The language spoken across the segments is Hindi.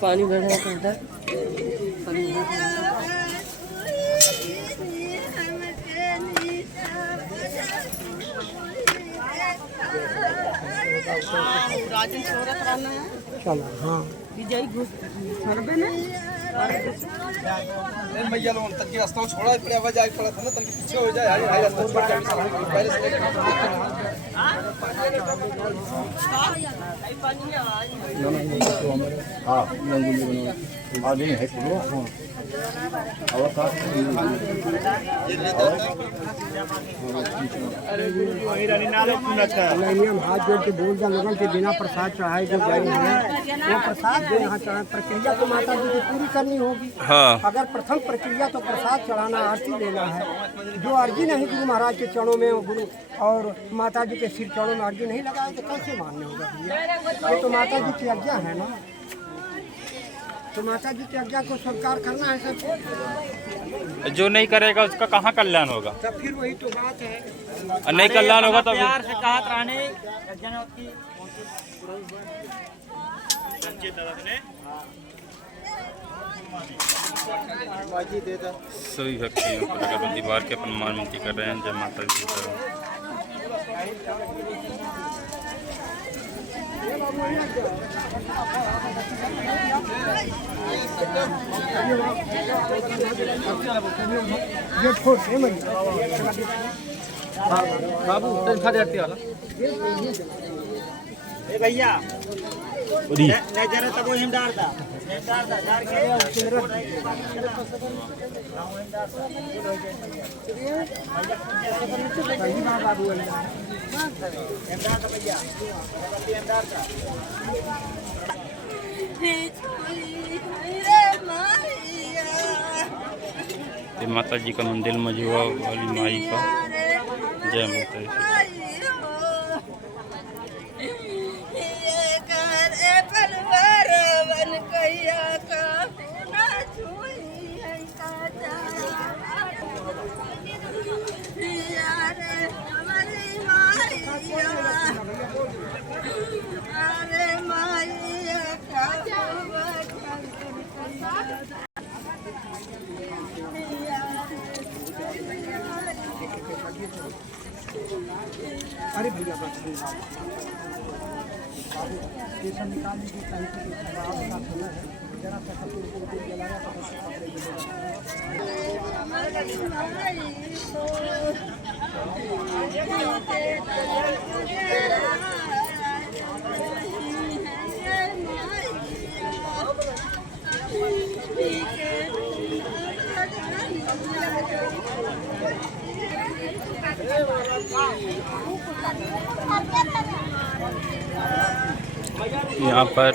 पानी भर रहा है राजन छोरा कराना है चलो। हाँ विजय घुस सरबे में भैया लोग तक के रास्ता छोड़ा फिर आवाज आए पड़ा था ना तक पीछे हो जाए हाई रास्ता छोड़ के पहले से हां रंगोली बना आगे है पूरा। हां अवकाश हम हाथ जोड़ के बोल जा लोगों के बिना प्रसाद चढ़ाए जो गए हैं वो प्रसाद जो यहाँ चढ़ा प्रक्रिया तो माता जी की पूरी करनी होगी। हाँ। अगर प्रथम प्रक्रिया तो प्रसाद चढ़ाना आरती लेना है। जो अर्जी नहीं गुरु महाराज के चरणों में गुरु और माता जी के सिर चरणों में अर्जी नहीं लगाए तो कैसे मान्य होगा भैया? ये तो माता जी की आज्ञा है ना, तो माता जी की आज्ञा को स्वीकार करना है सबको। जो नहीं करेगा उसका कहाँ कल्याण होगा? तब फिर वही तो बात है। और नहीं कल्याण होगा तो प्यार से कहा रानी जनवती सभी भक्त अगरबत्ती बार के अपन मान विनती कर रहे हैं। जय माता दी की तरफ। बाबू खा जाती वाला ए भैया नजर तक वो हिमदार दा डार के बाबू हिमदार दा भैया हिमदार दा ये माता जी का मंदिर मझुआ वाली माई का। जय माता दी। अरे भैया बस निकाल लीजिए जरा यहाँ पर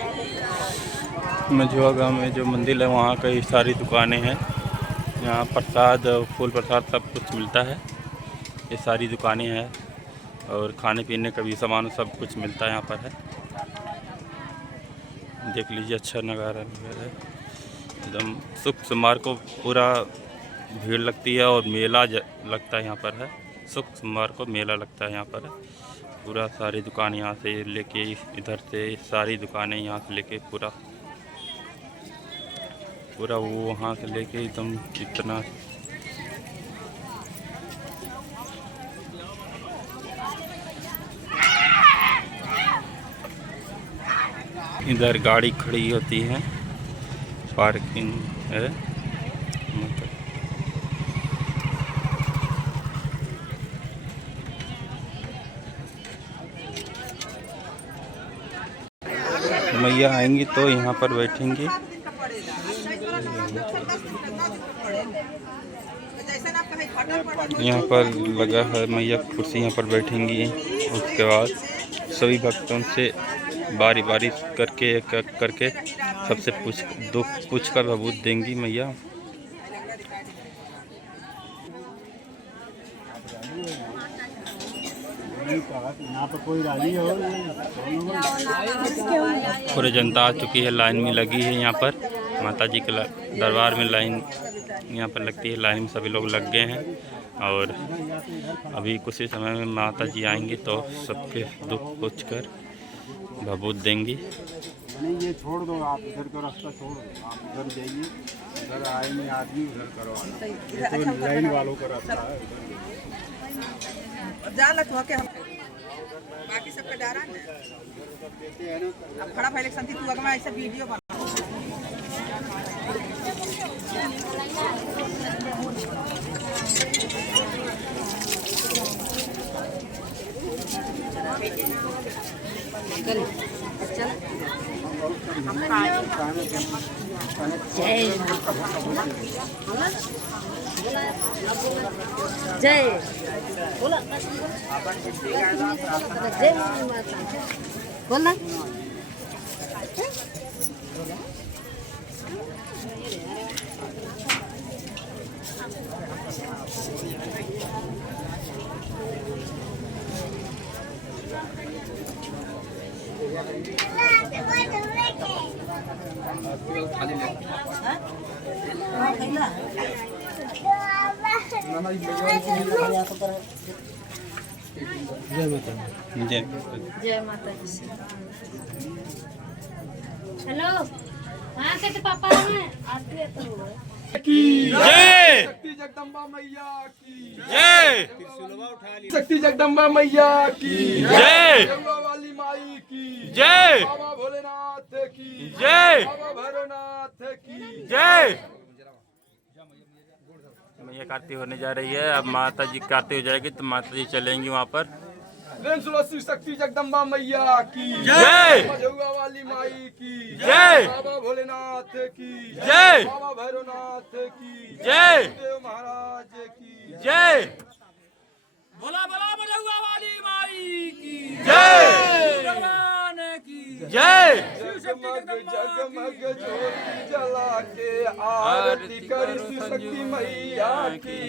मझुआ गांव में जो मंदिर है वहाँ कई सारी दुकानें हैं। यहाँ प्रसाद फूल प्रसाद सब कुछ मिलता है। ये सारी दुकानें हैं और खाने पीने का भी सामान सब कुछ मिलता है यहाँ पर है। देख लीजिए अच्छा नज़ारा है एकदम। शुक्र सोमवार को पूरा भीड़ लगती है और मेला लगता है यहाँ पर है। शुक्र सोमवार को मेला लगता है यहाँ पर है। पूरा सारी दुकान यहाँ से लेके इधर से सारी दुकानें यहाँ से लेके पूरा वो वहाँ से लेके एकदम इतना इधर गाड़ी खड़ी होती है, पार्किंग है। मैया आएंगी तो यहाँ पर बैठेंगी। यहाँ पर लगा है मैया कुर्सी, यहाँ पर बैठेंगी। उसके बाद सभी भक्तों से बारी बारी करके करके सबसे पूछ कर भभूत देंगी मैया। पूरे जनता आ चुकी है, लाइन में लगी है। यहाँ पर माता जी के दरबार में लाइन यहाँ पर लगती है। लाइन में सभी लोग लग गए हैं और अभी कुछ ही समय में माता जी आएंगी तो सबके दुख पूछ कर भभूत देंगी। नहीं ये छोड़ दो आप, इधर का रास्ता छोड़ दो, आप उधर जाइए, उधर आएंगे आदमी उधर करवाना, ये तो लाइन वालों का रास्ता है। जान तो के हम बाकी सबका डरा ना अब खड़ा पहले संती तू अगला ऐसा वीडियो बना जय बोला जय बोलना खाली ले जय माता दी। हेलो हाँ कहते पापा ने आरती है तो की जय शक्ति जगदम्बा मैया की जय शक्ति जगदम्बा मैया की जय गंगा वाली माई की जय बाबा भोलेनाथ की जय बाबा भैरवनाथ की जय। मैया आरती होने जा रही है। अब माता जी की आरती हो जाएगी तो माता जी चलेंगी वहाँ पर। श्री शक्ति जगदम्बा मैया की जय मझुआ वाली माई की जय बाबा भोलेनाथ की जय बाबा भैरवनाथ की जय देव महाराज की जय बोला बोला मझुआ वाली माई की जय भगवान की जय। जगमग जगमग ज्योति जला के आरती करी शिव शक्ति मैया की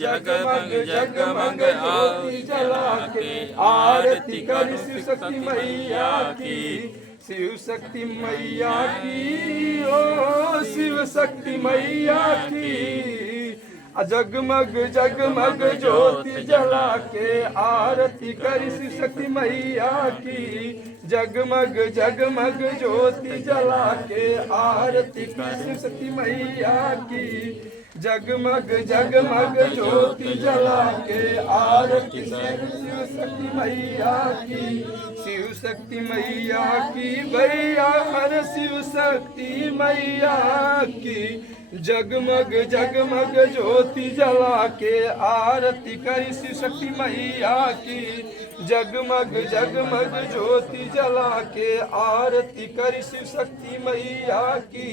जगमग जगमग ज्योति जला के आरती करी शिव शक्ति मैया की शिव शक्ति मैया की ओ शिव शक्ति मैया की जगमग जगमग ज्योति जला के आरती करी शिव शक्ति मैया की जगमग जगमग ज्योति जला के आरती करी शिव शक्ति मैया की जगमग जगमग ज्योति जला के आरती करी शिव शक्ति मैया की शिव शक्ति मैया की भैया हर शिव शक्ति मैया की जगमग जगमग ज्योति जला के आरती करी शिव शक्ति मैया की जगमग जगमग ज्योति जला के आरती करी शिव शक्ति मैया की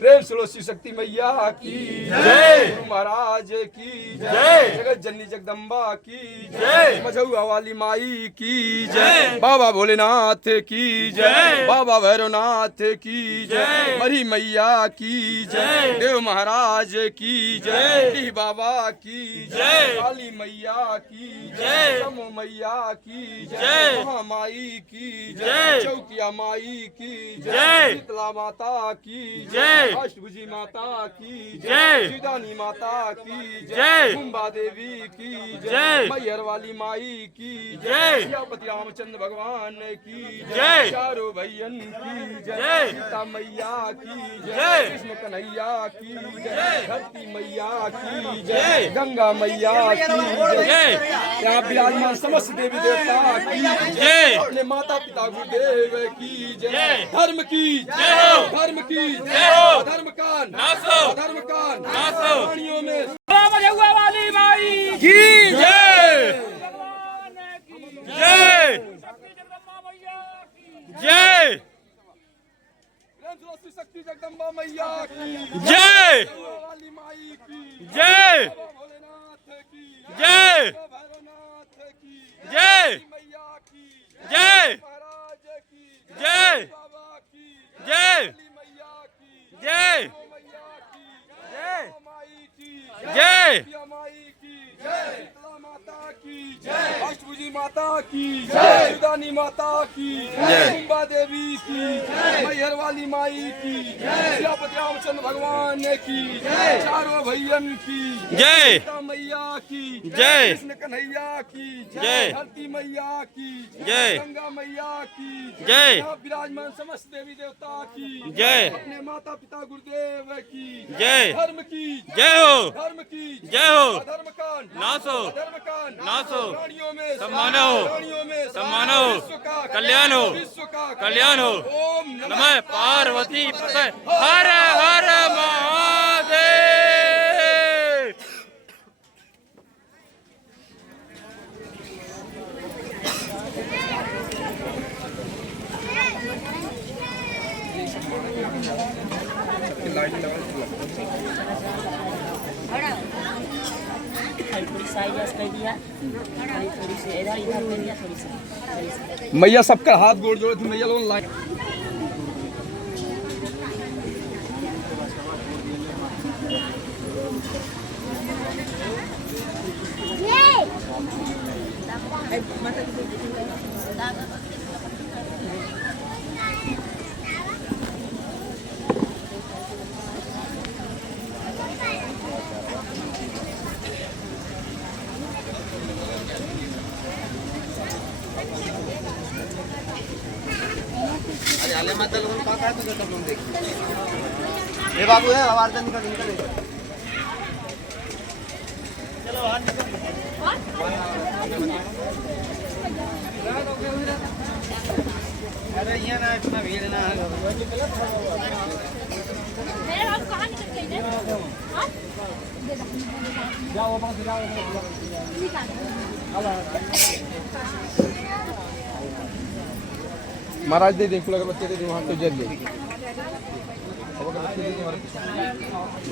प्रेम सुनो शिव शक्ति मैया की जय गुरु महाराज की जय जगत जननी जगदम्बा की जय मझुआ वाली माई की जय बाबा भोलेनाथ की जय बाबा भैरवनाथ की जय मरी मैया की जय देव महाराज की जय बाबा की जय काली मैया की जय समो मैया की जय महामाई की जय चौकिया माई की जय शीतला माता की जय अष्टभुजी माता की जय जीदानी माता की जय कुंभा देवी की जय मैहर वाली माई की जय सियापति रामचंद्र भगवान की जय चारों भैयन की जय सीता मैया की जय कृष्ण कन्हैया की जय धरती मैया की जय गंगा मैया की जय यहाँ विराजमान समस्त देवी देवता की जय अपने माता पिता गुरुदेव की जय धर्म की जय हो धर्म की जय हो धर्म का नाश हो धर्म का नाश हो प्राणियों में मझुआ वाली माई की जय जय जय शक्ति जगदम्बा मैया की जय वाली माई की जय भोलेनाथ की जय भैरवनाथ की जय मैया की जय महाराज की जय बाबा की जय मैया की जय मैया की जय माई की जय माई की शीतला माता की अष्टभुजी माता की जुदानी माता की, कुंबा देवी की, मैहर वाली माई की, सियापति रामचंद्र भगवान की, चारों भैयन की जय, सीता मैया की जय, कृष्ण कन्हैया की जय, धरती मैया की जय, गंगा मैया की जय, यहाँ विराजमान समस्त देवी देवता की जय, अपने माता पिता गुरुदेव की जय, धर्म की जय हो, धर्म की जय हो, अधर्म का नाश हो, अधर्म का नाश हो, प्राणियों में सम्मान हो, प्राणियों में सम्मान हो, विश्व का कल्याण हो, विश्व का कल्याण हो। ओम नमः पार्वती पतये हर हर महादेव। थोड़ी साइज कर दिया, थोड़ी सी इधर इधर कर दिया, थोड़ी सी मैया सबका हाथ गोड़ जोड़े थे मैया लोग लाइन ये बाबू है आवाज निकल निकल अरे यहाँ ना इतना भीड़ ना मेरे बाबू कहाँ निकल गए थे? हाँ? जाओ वापस जाओ महाराज दे देखो अगर बच्चे दे दे वहां तो जल ले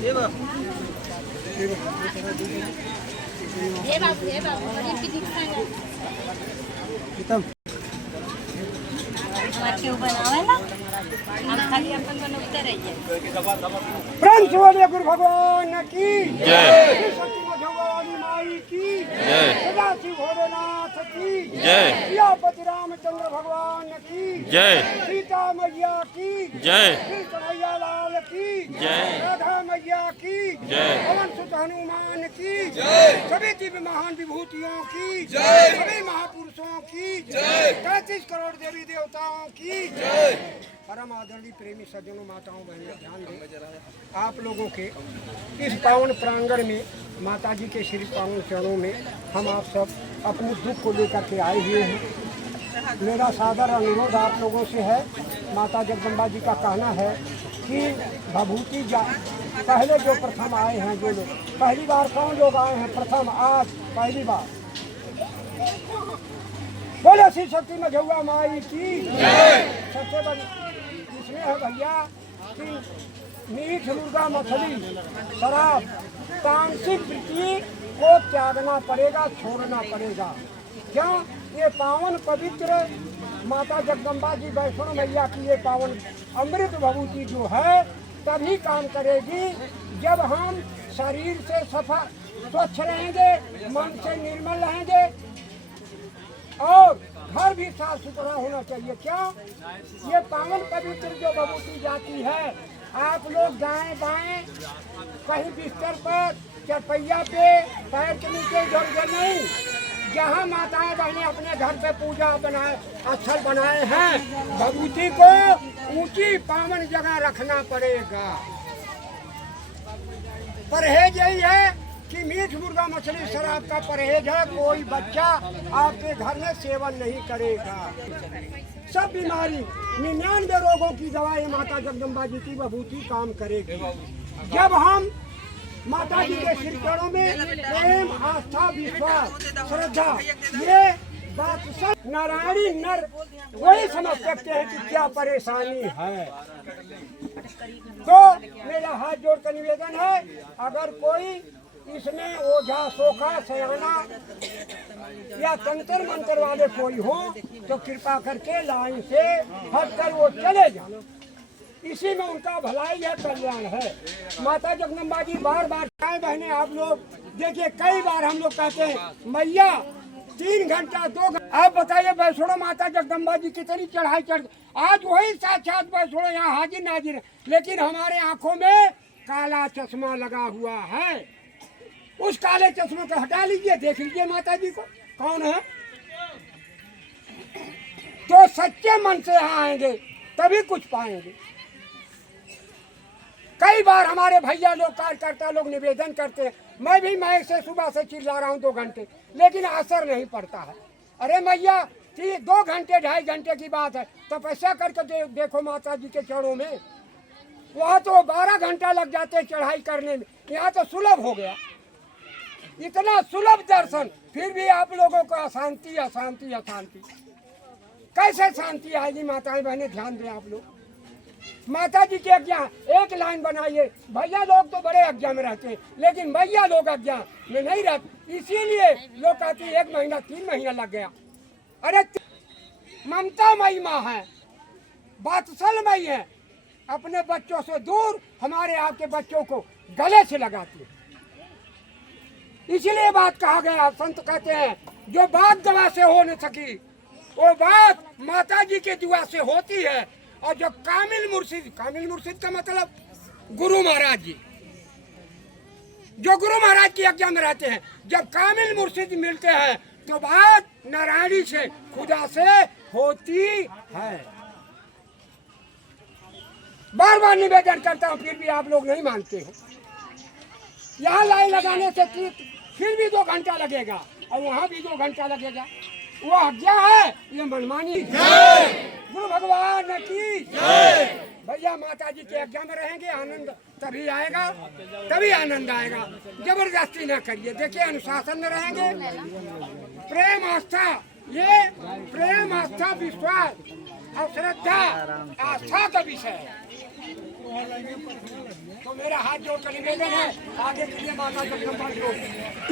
ये बाबू गरीब की दीक्षा है। क्यों बनावे ना हम खाली अपन को नुकते रहिए। प्रेम से बोलिए गुरु भगवान की जय, सती मझवाली माई की जय, सदाशिव भोलेनाथ की जय, सियापति रामचंद्र भगवान की जय, सीता मैया की जय, श्री कन्हैया लाल की जय, राधा मैया की जय, पवन सुत हनुमान की सभी दिव्य महान विभूतियों की सभी महापुरुषों की 33 करोड़ देवी देवताओं की परम आदरणीय प्रेमी सज्जनों माताओं बहनों ध्यान दें आप लोगों के इस पावन प्रांगण में माता जी के श्री पावन चरणों में हम आप सब अपने दुख को लेकर के आए हुए हैं। मेरा सादर अनुरोध आप लोगों से है, माता जगदम्बा जी का कहना है कि भभूति जा पहले जो प्रथम आए हैं जो लोग पहली बार कौन लोग आए हैं प्रथम आज पहली बार बोले श्री शक्ति मझौआ माई की सबसे बड़ी इसमें है भैया कि मीठ मुर्गा मछली शराब तामसिक वृत्ति को त्यागना पड़ेगा छोड़ना पड़ेगा। क्यों? ये पावन पवित्र माता जगदम्बा जी वैष्णो मैया की ये पावन अमृत भभूति जो है तभी काम करेगी जब हम शरीर से सफा स्वच्छ रहेंगे, मन से निर्मल रहेंगे और घर भी साफ सुथरा होना चाहिए। क्या ये पावन पवित्र जो भभूति जाती है आप लोग दाएं बाएं कहीं बिस्तर पर चरपैया पे पैर के नीचे इधर नहीं, जहाँ माताएं बहनें अपने घर पे पूजा बनाए स्थल बनाए हैं भभूति को ऊंची पावन जगह रखना पड़ेगा। परहेज यही है कि मीठ मुर्गा मछली शराब का परहेज है, कोई बच्चा आपके घर में सेवन नहीं करेगा। सब बीमारी 99 रोगों की दवाई माता जगदम्बा जी की भभूति काम करेगी। जब हम माता जी के श्री चरणों में प्रेम आस्था विश्वास श्रद्धा ये बात सब नारायणी नर वही समझ सकते हैं कि क्या परेशानी है। तो मेरा हाथ जोड़कर निवेदन है अगर कोई इसमें ओझा सोखा सयाना या तंत्र मंत्र वाले कोई हो तो कृपा करके लाइन से हटकर वो चले जाओ। इसी में उनका भलाई है, कल्याण है। माता जगदम्बा जी बार बार बहने आप लोग देखिए कई बार हम लोग कहते हैं मैया 3 घंटा 2 घंटा। आप बताइए वैष्णो माता जगदम्बा जी कितनी चढ़ाई चढ़, आज वही साक्षात वैष्णो यहाँ हाजिर नाजिर है, लेकिन हमारे आंखों में काला चश्मा लगा हुआ है। उस काले चश्मे को हटा लीजिए, देख लीजिए माता जी को कौन है। तो सच्चे मन से यहाँ आएंगे तभी कुछ पाएंगे। कई बार हमारे भैया लोग कार्यकर्ता लोग निवेदन करते हैं, मैं भी माइक से सुबह से चिल्ला रहा हूँ 2 घंटे, लेकिन असर नहीं पड़ता है। अरे मैया 2 घंटे 2.5 घंटे की बात है, तपस्या करके देखो माता जी के चरणों में, वहाँ तो 12 घंटा लग जाते हैं चढ़ाई करने में, यहाँ तो सुलभ हो गया। इतना सुलभ दर्शन, फिर भी आप लोगों को अशांति अशांति अशांति। कैसे शांति आएगी माताएं बहनें, ध्यान दें आप लोग। माता जी की आज्ञा एक लाइन बनाइए। भैया लोग तो बड़े आज्ञा में रहते हैं, लेकिन भैया लोग आज्ञा में नहीं रहते, इसीलिए लोग कहते हैं 1 महीना 3 महीना लग गया। अरे ममता मई माँ है, वात्सल्यमयी है, अपने बच्चों से दूर हमारे आपके बच्चों को गले से लगाती है। इसलिए बात कहा गया, संत कहते हैं जो बात दवा से हो न सकी वो बात माता जी के दुआ से होती है। और जो कामिल मुर्शिद का मतलब गुरु महाराज जी, जो गुरु महाराज की आज्ञा में रहते हैं, जब कामिल मुर्शिद मिलते हैं तो बात नारायणी से खुदा से होती है। बार बार निवेदन करता हूँ, फिर भी आप लोग नहीं मानते हो। यहाँ लाइन लगाने से फिर भी 2 घंटा लगेगा और वहाँ भी 2 घंटा लगेगा। वो आज्ञा है, ये मनमानी। गुरु भगवान की भैया माता जी की आज्ञा में रहेंगे, आनंद तभी आएगा, तभी आनंद आएगा। जबरदस्ती ना करिए, देखिए अनुशासन में रहेंगे। प्रेम आस्था, ये प्रेम आस्था विश्वास और श्रद्धा आस्था का विषय है। तो मेरा हाथ जोड़ कर निवेदन है, आगे के लिए माता जगदम्बा जो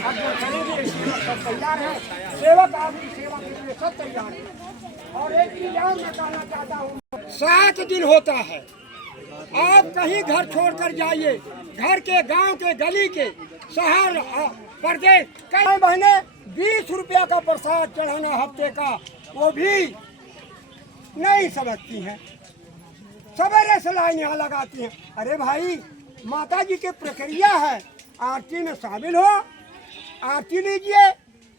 अब जो करेंगे सब तैयार है, सेवक आपकी सेवा के लिए सब तैयार है। और एक चीज और मैं कहना चाहता हूँ, 7 दिन होता है, आप कहीं घर छोड़कर जाइए, घर के गांव के गली के शहर प्रदेश, कई महीने 20 रुपया का प्रसाद चढ़ाना हफ्ते का, वो भी नहीं समझती हैं। सवेरे से लाइन यहाँ लगाती हैं। अरे भाई माता जी की प्रक्रिया है, आरती में शामिल हो, आरती लीजिए,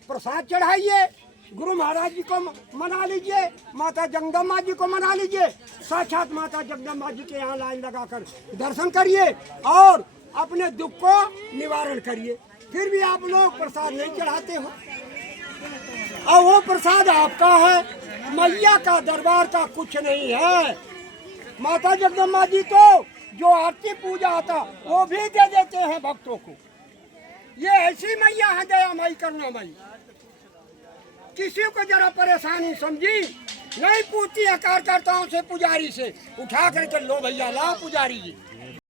प्रसाद चढ़ाइए, गुरु महाराज जी को मना लीजिए, माता जगदम्बा जी को मना लीजिए, साक्षात माता जगदम्बा जी के यहाँ लाइन लगाकर दर्शन करिए और अपने दुख को निवारण करिए। फिर भी आप लोग प्रसाद नहीं चढ़ाते हो, और वो प्रसाद आपका है, मैया का दरबार का कुछ नहीं है। माता जगदम्बा जी तो जो आरती पूजा आता वो भी दे देते हैं भक्तों को। ये ऐसी मैया है, दया माई करना माई। किसी को जरा परेशानी समझी नहीं पूछती है कार्यकर्ताओं से, पुजारी से उठा करके लो भैया ला पुजारी जी।